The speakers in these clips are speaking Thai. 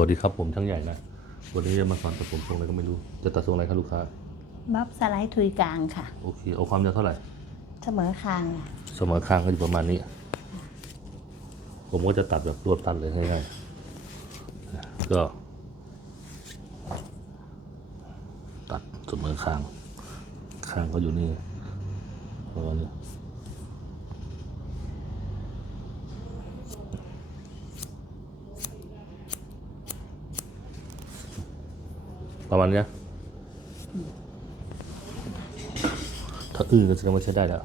วัสดีครับผมช่างใหญ่นะ วันนี้จะมาสอนตัดผมทรงอะไรก็ไม่รู้ จะตัดทรงอะไรครับลูกค้า บัฟสไลด์ทุยกลางค่ะ โอเค เอาความยาวเท่าไหร่ เสมอคางค่ะเสมอข้างก็อยู่ประมาณนี้ ผมก็จะตัดแบบรวบตัดเลยง่ายๆ ก็ ตัดเสมอข้างข้างก็อยู่นี่ประมาณนี้ ประมาณเนี้ยถ้าอื่นก็แสดงว่าใช้ได้แล้ว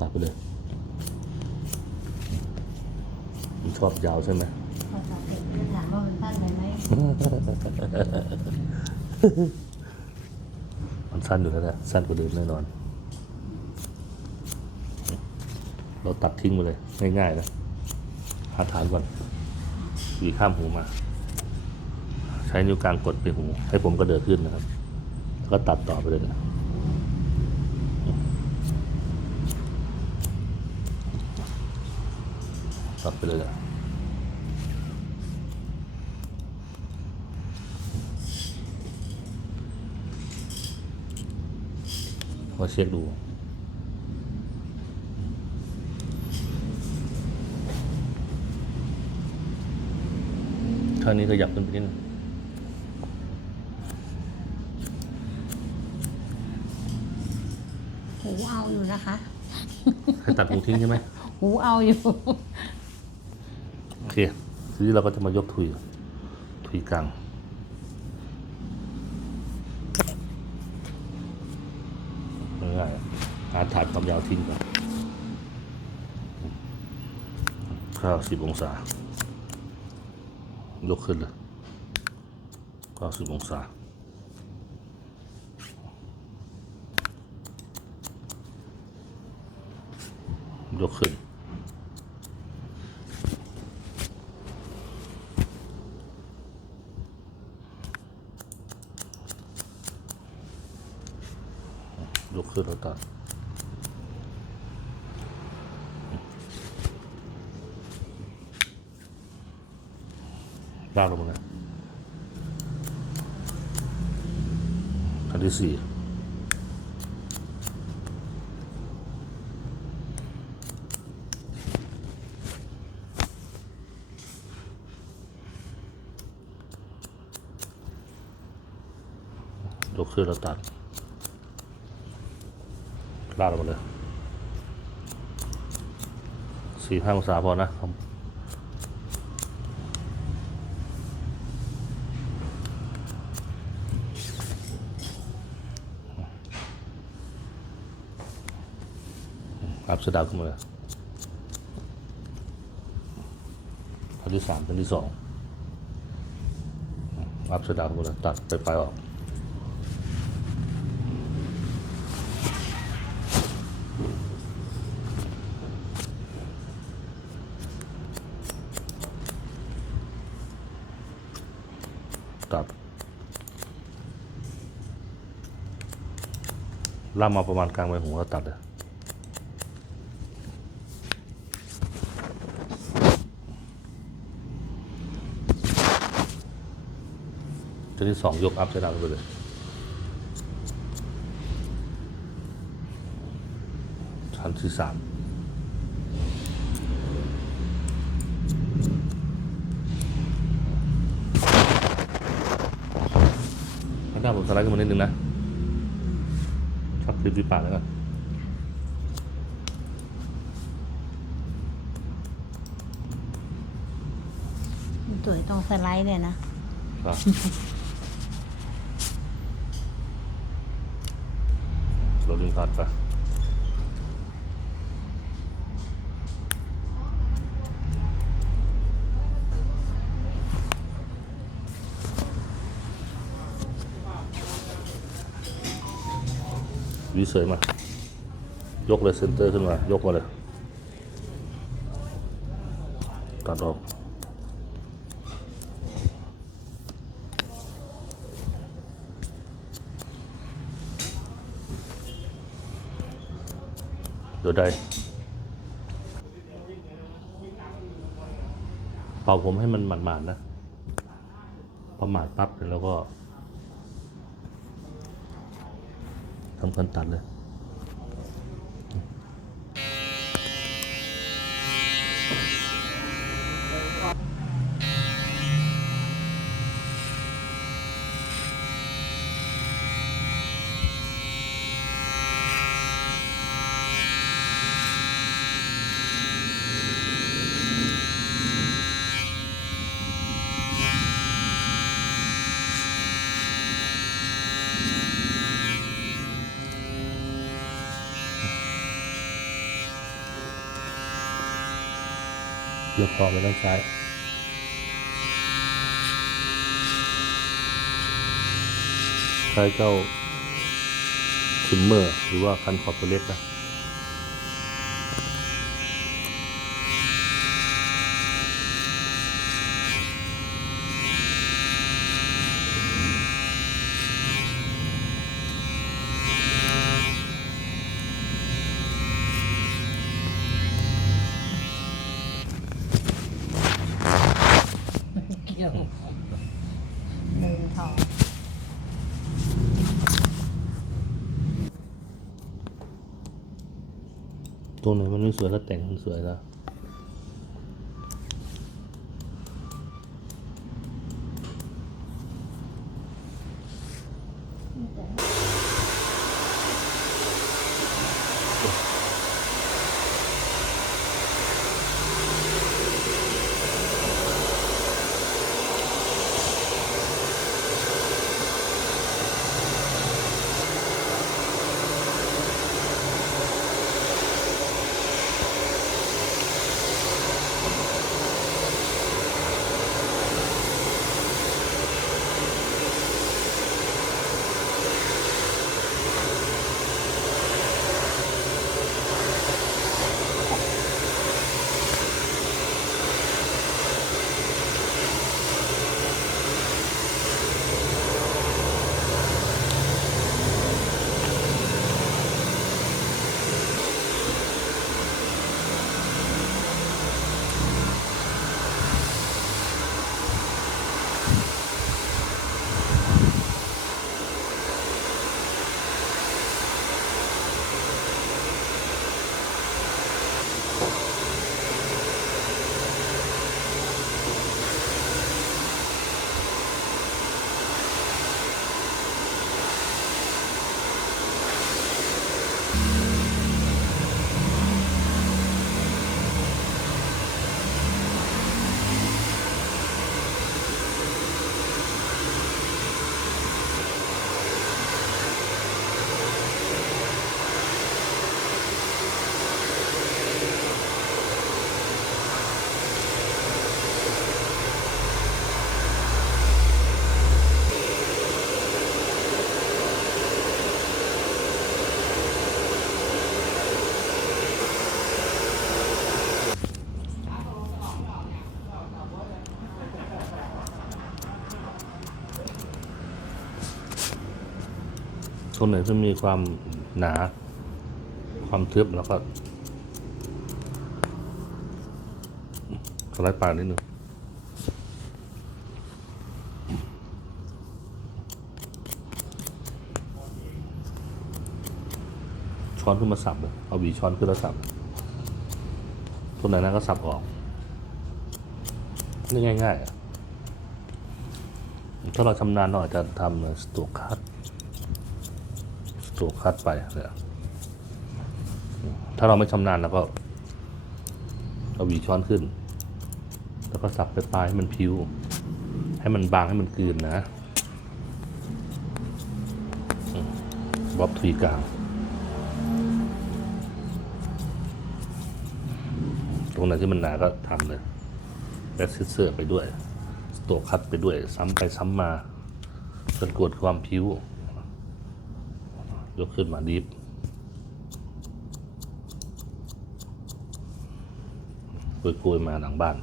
ตัดไปเลยมันชอบยาวใช่ไหมพอตัดเสร็จก็ถามว่ามันสั้นไปไหมมันสั้นอยู่แล้วแหละสั้นกว่าเดิมแน่นอน เราตัดทิ้งไปเลย ง่ายๆนะหาฐานก่อนหวีข้ามหูมา ใช้นิ้วกลางกดไปหู ให้ผมกระเดิดขึ้นนะครับ แล้วก็ตัดต่อไปเลยนะตัดไปเลยนะมาเช็คดูข้างนี้ขยับขึ้นไปนิดนึง เอาอยู่นะคะให้ตัดหูทิ้งใช่ไหมหูเอาอยู่ โอเคทีนี้เราก็จะมายกทุยทุยกลางง่ายๆอะหาฐานความยาวทิ้งก่อนข้าวสิบองศายกขึ้นเลยข้าวสิบองศา ยกขึ้น ยกขึ้นแล้วตัดลากลงมาเลยอันที่สี่ ยกขึ้นแล้วตัดลาดลงมาเลยสี่ห้าองศาพอนะครับอัพสดาขึ้นมาเลยอันที่สามอันที่สองอัพสดาขึ้นมาเลยตัดไปไปออก ตัดล่ามาประมาณกลางใบหูแล้วตัดเลยตัวที่สองยกอัพใช้ดาวไปเลยชั้นที่สามข้างห น้าผมสไลด์ขึ้นมานิดนึงนะชักริมฝีปากแล้วกันมันสวยตรงสไลด์เนี่ยนะ ครับ เราดึงขาดไป วิเสยมา ยกเลยเซนเตอร์ขึ้นมา ยกมาเลย ตัดออกเดี๋ยวได้เป่าผมให้มันหมาดๆนะ ประมาทปั๊บแล้วก็ ทำการตัดเลย พอไม่ต้องใช้ใช้เจ้าทิมเมอร์ หรือว่าคันขอบตัวเล็กนะ เกี่ยวมือทองตรงไหนมันไม่สวยแล้วแต่งมันสวยแล้ว ตรงไหนที่มีความหนา ความทึบแล้วก็สไลด์ปากนิดนึงช้อนขึ้นมาสับเลยเอาหวีช้อนขึ้นแล้วสับตรงไหนนั้นก็สับออกนี่ง่ายๆถ้าเราชำนาญเราอาจจะทำสตูคัต สตูคัดไปเนี่ยถ้าเราไม่ชำนาญเราก็เอาหวีช้อนขึ้น แล้วก็สับไปปลายให้มันพิว ให้มันบางให้มันกลืนนะอืมบอบทวีกลาง ตรงไหนที่มันหนาก็ทำเลยแบสซิเซอร์ไปด้วยสโตคัดไปด้วย ซ้ำไปซ้ำมาจนกดความพิ้ว ยกขึ้นมาดิฟโกยมาหลังบ้าน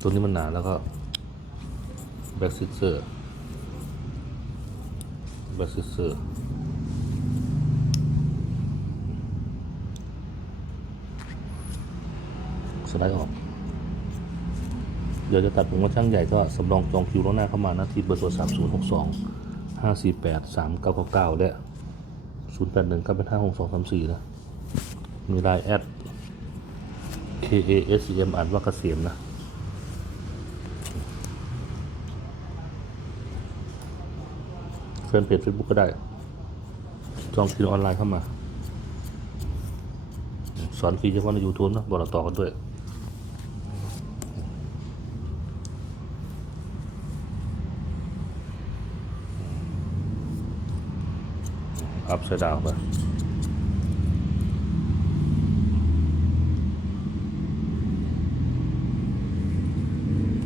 ตัวนี้มันหนาแล้วก็แบ็กซิเซอร์แบ็กซิเซอร์สไลด์ออก ดี๋ยวจะตัดผมว่าช่างใหญ่ก็สำรองจองคิวล่วงหน้าเข้ามานะที่เบอร์โทรศัพท์0 6 2 5 4 8 3 9 9 9และ0 8 1 9 5 6 2 3 4นะมีไลน์แอด K A S E M อ่านว่าเกษมนะเฟซเพจเฟซบุ๊กก็ได้ จองคิวออนไลน์เข้ามา สอนฟรีเฉพาะใน YouTube นะบอกราต่อกันด้วย อัพไซด์ดาวไป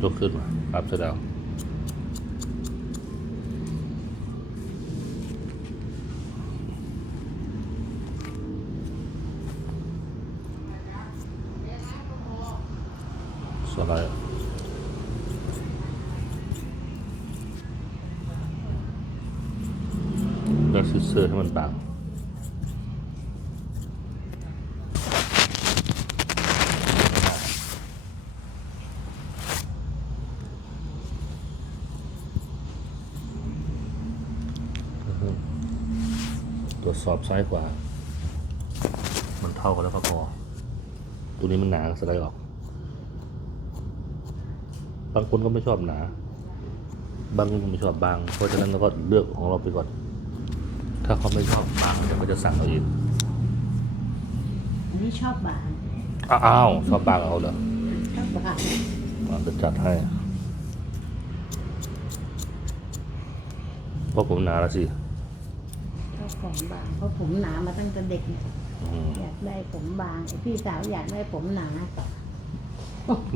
ยกขึ้นมาอัพไซด์ดาวสไลด์ แล้วซิเซอร์ให้มันบางตรวจสอบซ้ายขวา มันเท่ากันแล้วก็พอ ตัวนี้มันหนาสไลด์ออก บางคนก็ไม่ชอบหนา บางคนก็ไม่ชอบบาง เพราะฉะนั้นเราก็เลือกของเราไปก่อน ถ้าเขาไม่ชอบบางเดี๋ยวเขาจะสั่งเอาเองอันนี้ชอบบางอ้าวชอบบางเอาเหรอชอบบางเราจะจัดให้เพราะผมหนาแล้วสิชอบผมบางเพราะผมหนามาตั้งแต่เด็กเนี่ยอืมอยากได้ผมบางไอ้พี่สาวอยากได้ผมหนา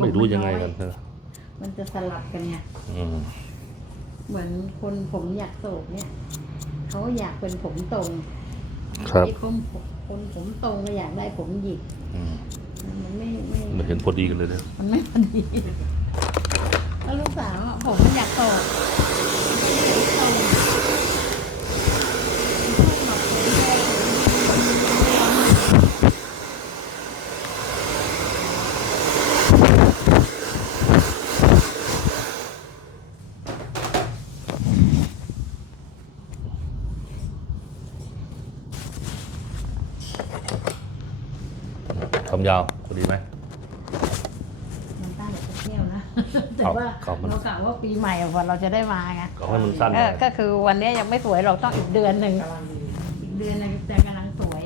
ไม่รู้ยังไงกันนะมันจะสลับกันไงอืมเหมือนคนผมอยากโศกเนี่ย เขาอยากเป็นผมตรงครับ ไอ้คนผมคนผมตรงก็อยากได้ผมหยิกอืมมันไม่ไม่ไม่เห็นพอดีกันเลยเนี่ยมันไม่พอดีแล้วลูกสาวอะผมมันอยากโศกผมตรงทำ ยาวพอดีไหมมันตั้งแต่เที่ยวนะ แต่เอาว่าเอามัน เรากะว่าปีใหม่อะวันเราจะได้มาไงก็ให้มันสั้นหเอน่ออยก็คือวันนี้ยังไม่สวยเราต้องอีกเดือนหนึ่งอีกเดือนหนึงจะกำลังสวย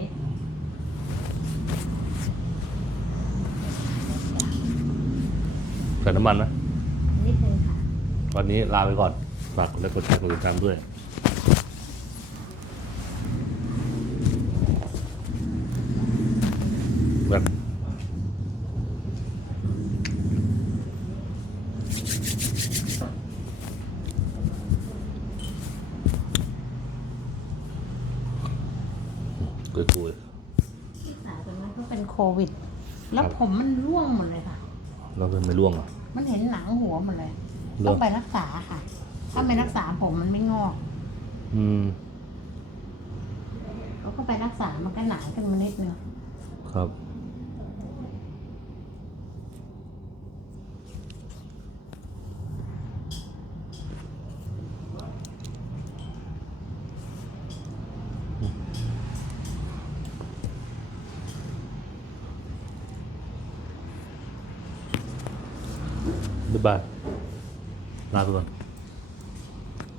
ใส่น้ำมันนะนิดนึงค่ะ วันนี้ลาไปก่อนฝากกดไลค์กดแชร์กดติดตามด้วย แบบกุยกุย พี่สาวตอนนั้นก็เป็นโควิด แล้วครับผมมันร่วงหมดเลยค่ะๆเราเป็นไม่ร่วงเหรอะมันเห็นหนังหัวหมดเลยเหรอต้องไปรักษาค่ะ ถ้าไม่รักษาผมมันไม่งอกอืม เขาก็ไปรักษามันก็หนาขึ้นมานิดนึงครับ บ๊